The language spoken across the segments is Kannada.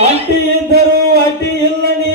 ಅಡ್ಡಿ ಇದ್ದರು ಅಡ್ಡಿ ಇಲ್ಲ ನೀ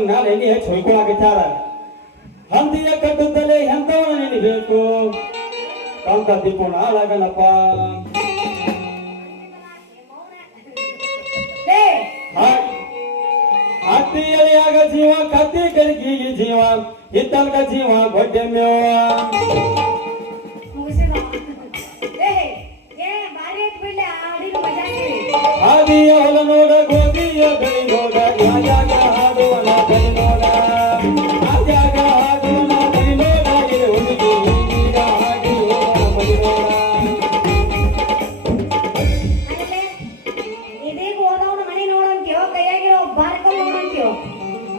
ಭಾಗದವ್ರು ನನ್ನ ಮ್ಯಾಲ ಹೆಂಗೆ ಹೆಚ್ಚು ಹೊಯ್ಕೊಳಕತ್ತಾರ ಹಂದಿಯ ಕಟ್ಟುತ್ತಲೇ ಎಂತವನ ನೆನಿಬೇಕು ಕಂತ ತಿಪ್ಪುಣ ಹಾಳಾಗನಪ್ಪ ಲೇ ಹತ್ತಿ ಎಲೆಯಾಗ ಜೀವ ಕತ್ತಿ ಕಲಿಕಿಗೆ ಜೀವ ಇತ್ತಲ್ಕ ಜೀವ ಗೊಡ್ಡೆ ಮೇವ ಮುಗಿಸಿದ ಏ ಏ ಬಾರಿ ಐತ್ ಬಿಡ್ಲೆ ಆಡಿನ ಮಜಾ ಆಗ್ತೀವಿ ಆದಿಯ ಹೊಲ ನೋಡ ಗೋಧಿಯ ಬೆಳಿ ನೋಡ ಯಾಜಾಗ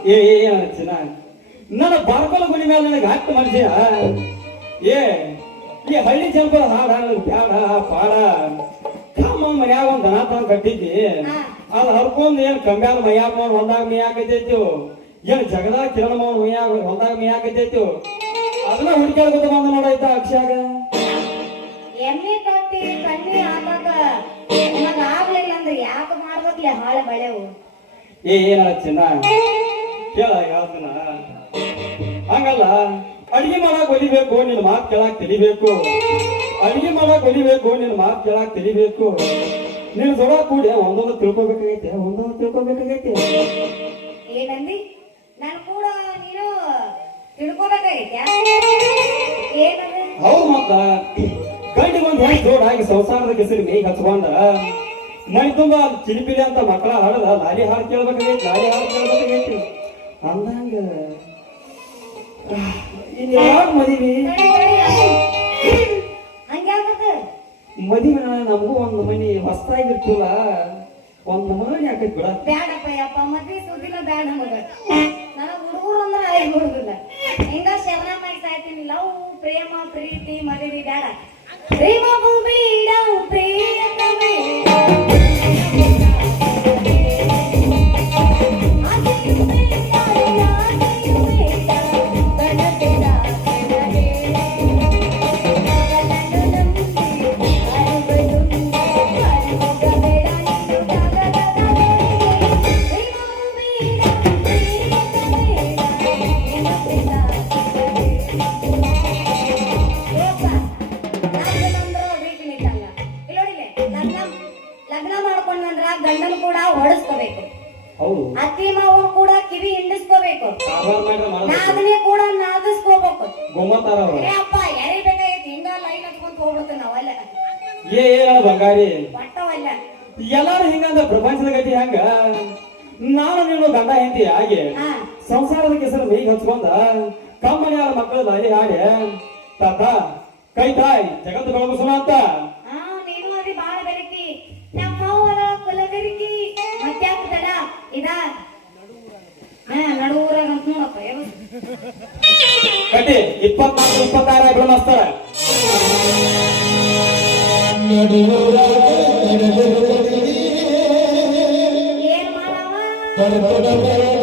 ಏ ಚಿನ್ನ ನನ್ನ ಬಾರ್ಕೊಲ ಗುಡಿ ಮೇಲೆ ನನಗೆ ಹಾಕ್ತ ಮನುಷ್ಯ ಏ ಈ ಹಳ್ಳಿ ಜನಪದ ಹಾಡ ನನಗೆ ಬ್ಯಾಡ ಪಾಡ ಕಮ್ಮ ಮನ್ಯಾಗ ಒಂದ್ ದನ ತಂದು ಕಟ್ಟಿದ್ದಿ. ಅದು ಹರ್ಕೊಂಡ್ ಏನ್ ಕಂಬ್ಯಾಲ ಮೈಯಾಗ ಮಾಡಿ ಹೊಲ್ದಾಗ ಮೇಯಾಕೈತೈತಿ ಏನ್ ಜಗದ ಕಿರಣ ಮಾಡಿ ಮೈಯಾಗ ಹೊಲ್ದಾಗ ಅದನ್ನ ಹುಡುಕ್ಯಾಡ್ಕೊತ ಬಂದ ನೋಡಾಯ್ತ ಅಕ್ಷಾಗ ಎಮ್ಮೆ ಕಟ್ಟಿ ಕಣ್ಣಿ ಹಾಕಾಕ ನಿಮಗ ಆಗ್ಲಿಲ್ಲ ಅಂದ್ರೆ ಯಾಕೆ ಮಾಡ್ಬೇಕ್ಲೆ ಹಾಳೆ ಬಳೆವು ಏ ಏನ ಚಿನ್ನ ಕೇಳ ಹಂಗಲ್ಲ ಅಡಿಗೆ ಮಾಡಕ್ ಒಲಿಬೇಕು ನಿನ್ ಮಾತು ಕೇಳಾಕ್ ತಿಳಿಬೇಕು. ಅಡಿಗೆ ಮಾಡಕ್ ಒಲಿಬೇಕು ನಿನ್ ಮಾತ್ ಕೇಳಾಕ್ ತಿಳಿಬೇಕು. ನೀನ್ ಜೊಡ ಕೂಡಿ ಒಂದೊಂದು ತಿಳ್ಕೊಬೇಕಾಗೈತೆ ಒಂದೊಂದು ತಿಳ್ಕೊಬೇಕಾಗೈತೆ. ಏನಂದಿ? ನಾನು ಕೂಡ ನೀನು ತಿಳ್ಕೊಬೇಕಾಗೈತೆ ಹೌದು ಮತ್ತ. ಗಂಡಿ ಒಂದ್ ಹೆಂಗ್ ಜೋಡಾಗಿ ಸಂಸಾರದ ಕೆಸರಿ ಮೇಯ್ ಹಚ್ಕೊಂಡ. ಮೈ ತುಂಬಾ ಚಿಲಿಪಿಲಿ ಅಂತ ಮಕ್ಕಳ ಹಾಡದ ಲಾರಿ ಹಾಡು ಕೇಳ್ಬೇಕಾಗೈತಿ ಲಾರಿ ಹಾಡು ಕೇಳ್ಬೇಕಾಗೈತಿ. ಅಂದಂಗ ಇನ್ ಯಾವಾಗ ಮದಿವಿ? ನಮಗೂ ಒಂದು ಮನಿ ಹೊಸ್ತಾಗಿರ್ತಿಲ್ಲ ಒಂದ್ ಮನಿ ಹಾಕೈತಿ ಬಿಡ. ಬ್ಯಾಡಪ್ಪ ಯಪ್ಪ ಮದ್ವಿ ಸುದಿಲ್ಲ ಬ್ಯಾಡ ನಮಗ ನನಗೆ ಹುಡುಗರು ಅಂದ್ರೆ ಐ ಹುಡುಗಿಲ್ಲ ಹಿಂಗ ಶರಣಮ್ಮಾಗಿ ಸಾಯ್ತೀನಿ. ಲವ್ ಪ್ರೇಮ ಪ್ರೀತಿ ಮದುವೆ ಬ್ಯಾಡ. ಪ್ರೇಮ ಭೂಮಿ ಬೇಡ ಪ್ರೇಮ ಎಲ್ಲಾರು ಹಿಂಗಂದ ಪ್ರಪಂಚದ ಗತಿ ಹೆಂಗ? ನಾನು ನೀನು ಗಂಡ ಹೆಂಡತಿ ಹಾಗೆ ಸಂಸಾರದ ಕೆಸರು ಮೈಗೆ ಹಚ್ಕೊಂಡ ಕಮ್ಮನೆಯಾರ ಮಕ್ಕಳ ಬಾರಿ ಹಾಡಿ ತಾತ ಕೈ ತಾಯಿ ಜಗತ್ತು ಬೆಳಗಿಸೋಣ ಅಂತ ಕಟ್ಟಿ ಇಪ್ಪತ್ನಾಲ್ಕು ಇಪ್ಪತ್ತಾರ ಬ್ರಹ್ಮಸ್ತರ ಏನ್ ಮಾಡವ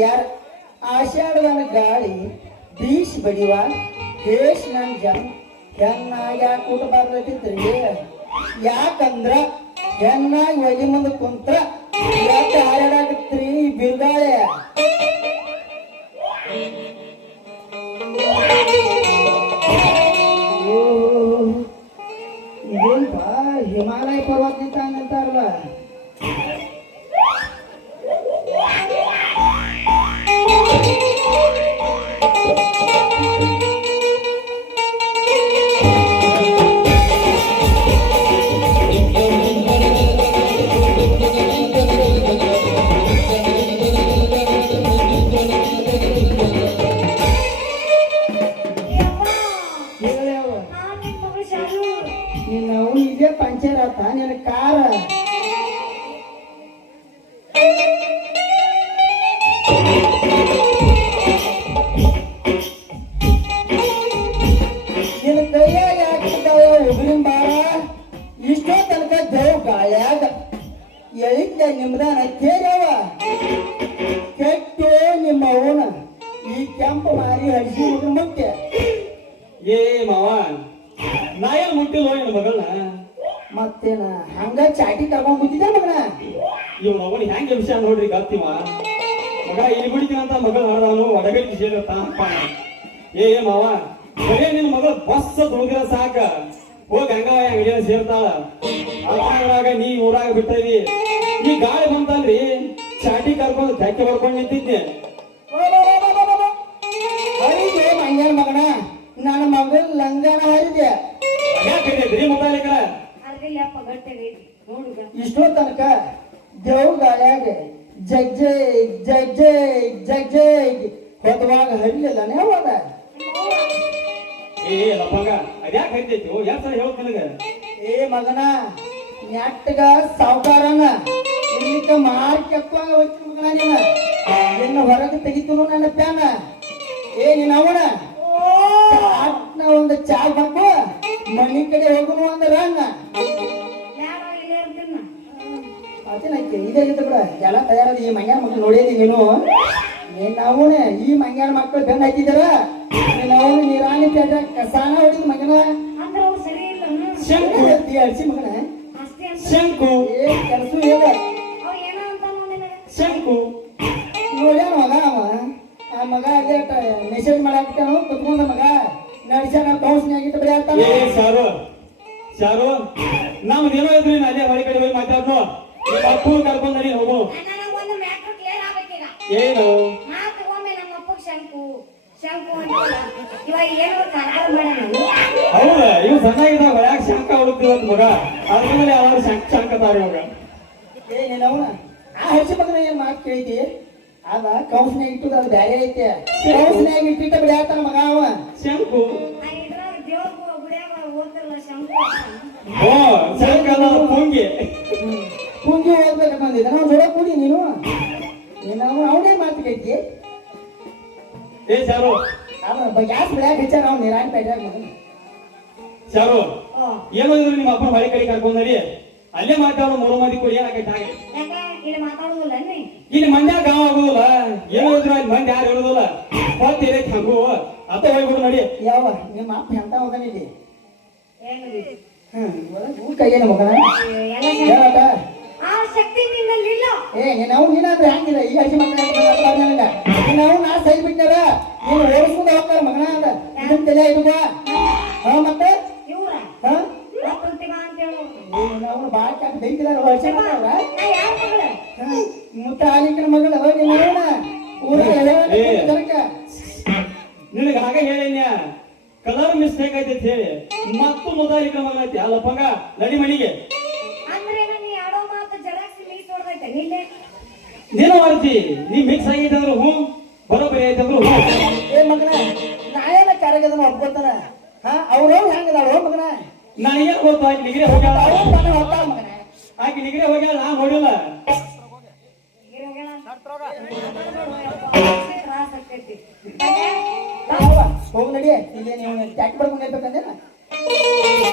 ಯಾರ? ಆಷಾಢವನ ಗಾಳಿ ಬೀಸ್ ಬಡಿವ ಹೇಸ್ ನನ್ ಜನ್, ಹೆಣ್ಣ ಯಾಕೆ ಊಟ ಯಾಕಂದ್ರ ಹೆಣ್ಣ ಒಲಿ ಮುಂದೆ ಕುಂತ್ರ ಯಾಕೆ ಹಾರಾಡಾಗತ್ರಿ ಬಿರುಗಾಳೆ? ಹಿಮಾಲಯ ಪರ್ವತ ನಿಂತಾನ ಎಳಿದ್ಯ ಕೇಳವ ಕೆಟ್ಟೆ ನಿಮ್ಮ ಅವನ ಈ ಕೆಂಪು ಮಾರಿ ಹರಿಸಿ ಮುಖ್ಯ ಏ ಮಾವ ನಾ ಏನ್ ಮುಟ್ಟಿಲ್ವೋ ನಿನ್ನ ಮಗಳನ್ನ. ಮತ್ತೇನ ಹಂಗ ಚಾಟಿ ತಗೊಂಡ್ ಕೂತಿದ್ದೆ ಮಗನ. ಇವ್ ಮಗನ ಹೆಂಗೆ ವಿಷಯ ನೋಡ್ರಿ ಗತ್ತಿವ ಮಗ ಇಲ್ಲಿ ಬಿಡ್ತೀನಂತ ಅಂತ ಮಗಳು ಮಾಡ್ದವನು ಒಡಗಲಿಗೆ ಸೇರತ್ತ ಏ ಏ ಮಾವ ಬರೇ ನಿನ್ ಮಗಳ ಬಸ್ ದುಡಿದ್ರ ಸಾಕ. ಹೋಗ ಹಂಗ ಅಂಗಡಿಯಲ್ಲಿ ಸೇರ್ತಾಳ. ಅದ್ರಾಗ ನೀ ಊರಾಗ ಬಿಟ್ಟದಿ ಈ ಗಾಳಿ ಬಂತಲ್ರಿ? ಚಾಟಿ ಕರ್ಕೊಂಡು ಧಕ್ಕೆ ಬರ್ಕೊಂಡು ನಿಂತಿದ್ದೆ. ಹರಿದೆ ಮಂಗ್ಯಾನ ಮಗನ ನನ್ನ ಮಗನ ಲಂಗನ ಹರಿದೆ ಯಾಕೆ ಮುತಾಲಿಕರ. ಇಷ್ಟೋ ತನಕ ದೇವ್ ಗಾಳಿಯಾಗ ಜಗ್ಜೆ ಜಗ್ಜೆ ಜಗ್ಜೆ ಹೊತ್ತವಾಗ ಹರಿಲಿಲ್ಲನೇ ಹೋದ. ಏ ಲಪ್ಪಂಗ ಅದ್ಯಾಕೆ ಹರಿದೈತಿ ಯಾಕೆ ಸಲ ಹೇಳ್ತ ನನಗ? ಏ ಮಗನ ನೆಟ್ಟಗ ಸಾವುಕಾರನ. ಇಲ್ಲಿಕ ಮಾರಿ ಕೆತ್ತುವಾಗ ಹೋಗ್ತಿ ಮಗನ ನೀನ? ನಿನ್ನ ಹೊರಗೆ ತೆಗಿತು ನನ್ನ ಪ್ಯಾನ. ಏ ನೀನ್ ಅವನ? ಒಂದು ಚಾ ಹಾಕು. ಮನಿ ಕಡೆ ಹೋಗುನು ಅಂದ್ರ ಇದೇ ಬಿಡ. ಎಲ್ಲ ತಯಾರದ ಈ ಮಂಗ್ಯಾನ ಮಕ್ಳು ನೋಡಿದಿ ನೀನು? ನಿನ್ನ ಅವನೇ. ಈ ಮಂಗ್ಯಾನ ಮಕ್ಕಳು ಬೆನ್ನ ಹಾಕಿದಾರ. ನಿನ್ನ ಅವನು ನೀರಾಣಿ ಪೇಟ ಕಸಾನ ಹೊಡಿದ್ ಮಗನ. ಅಂದ್ರ ಅವ್ರು ಸರಿ ಇಲ್ಲ. ಹ್ಮ್. ಶಂಕು ಅಳಿಸಿ ಮಗನ. ಶಂಕು. ಶಂಕು. ಅದ ಇಟ್ಟು ಇಟ್ಟದ ಅದು ಬ್ಯಾರೆ ಐತೆ. ಕೌಸ್ನ್ಯಾಗ ಇಟ್ಟಿಟ್ಟ ಬರೀ ಆಗ್ತಾನ ಮಗ ಅವ ಶಂಕು. ಓ ಶಂಕ. ಅಲ್ಲ ಪುಂಗಿ. ಹೋಗ್ಬೇಕು ಬಂದಿದ್ದ. ನಾವು ನೋಡಕ್ ಕೂಡಿ ನೀನು. ನೀನು ಅವನು ಮಾತು ಕೇಳ್ತಿ. ಏ ಶಾರು. ಅವ ಗ್ಯಾಸ್ ಬಿಡಾಕ ಹೆಚ್ಚಾಗ ಅವ್ನು ನಿರಾಣಿ ಪೇಟ್ಯಾಗ ಮಗನ ಶಾರು ಓ ಏನೋ ಇದ್ರು ನಿಮ್ಮ ಅಪ್ಪನ ಹೊರ ಕಡೆ ಕರ್ಕೊಂಡ್ ನಡಿ ಅಲ್ಲೇ ಮಾತಾಡೋ ಮೂರು ಮಂದಿ ಕೂಡ ಏನಾಗೈತೆ ಹಾಗೆ? ಯಾಕ ಇಲ್ಲಿ ಮಾತಾಡುದಿಲ್ಲ ನೀ ಇಲ್ಲಿ ಮಂದ್ಯ ಗಾಂವ್ ಆಗುದಿಲ್ಲ? ಏನು ಅಲ್ಲಿ ಮಂದಿ ಯಾರು ಹೇಳುದಿಲ್ಲ? ಹೊತ್ತು ಇದೆ ಹಂಗು? ಅತ್ತ ಹೋಗ್ಬಿಡು ನಡಿ. ಯಾವ? ನಿಮ್ಮ ಅಪ್ಪ ಎಂತ ಮಗನ ಇಲ್ಲಿ? ಏನು ಹ್ಮ್ ಮಗನ. ಹೇಳಟ ಆ ಶಕ್ತಿ ನಿನ್ನಲ್ಲಿ ಇಲ್ಲ ಏ ಅವ್ನು ನೀನಾದ್ರೆ ಹಂಗಿಲ್ಲ ಈ ಮಕ್ಕಳ ನಾ ಸೈ ಬಿಟ್ಟಾರ ನೀನು ಓಡಿಸ್ಕೊಂಡು ಹೋಗ್ತಾರ ಮಗನ ಅಂತ. ಇದನ್ನ ತಲೆ ಇಡುವ ಹಾ ಮತ್ತೆ? ಇವ್ರ? ಹಾ? ಅವನು ಬಾಳ ಕೆಟ್ಟ ಬೈತಿದಾರ ವರ್ಷ ಮಗಳ ಮುತ್ತ ಆಲಿಕನ ಮಗಳ ಊರ ನಿನಗೆ ಹಾಗೆ ಹೇಳಿನ್ಯ ಕಲರ್ ಮಿಸ್ಟೇಕ್ ಐತೆ ಅಂತ ಹೇಳಿ ಮತ್ತು ಮೊದಲಿಕ ಅಲ್ಲಪ್ಪ ಅಲ್ಲಪ್ಪಂಗ ನಡಿ ಮನಿಗೆ ನೀನು ಮಾಡ್ತಿ? ನೀ ಮಿಕ್ಸ್ ಆಗೈತೆ ಅಂದ್ರೆ ಹ್ಞೂ ಬರೋಬ್ಬರಿ ಐತೆ ಅಂದ್ರೆ ಹ್ಞೂ. ಏ ಮಗನ ನಾಯೇನ ಕರಗದನ ಒಪ್ಕೋತಾನ ಹಾ ಅವ್ರವ್ರು ಹೋ ಮಗನ? ನಾನು ಏನು ಗೊತ್ತು ಆಕಿ ನಿಗರೆ ಹೋಗ್ಯಾಳ. ತಾನೇ ಹೋಗ್ತಾಳ ಮಗನ. ಆಕಿ ನಿಗರೆ ಹೋಗ್ಯಾಳ, ನಾ ಹೊಡಿಲ್ಲ ಹೋಗ್, ನಡಿ. ಇಲ್ಲಿ ನೀವು ಟ್ಯಾಕ್ ಇರ್ಬೇಕಂದೇನ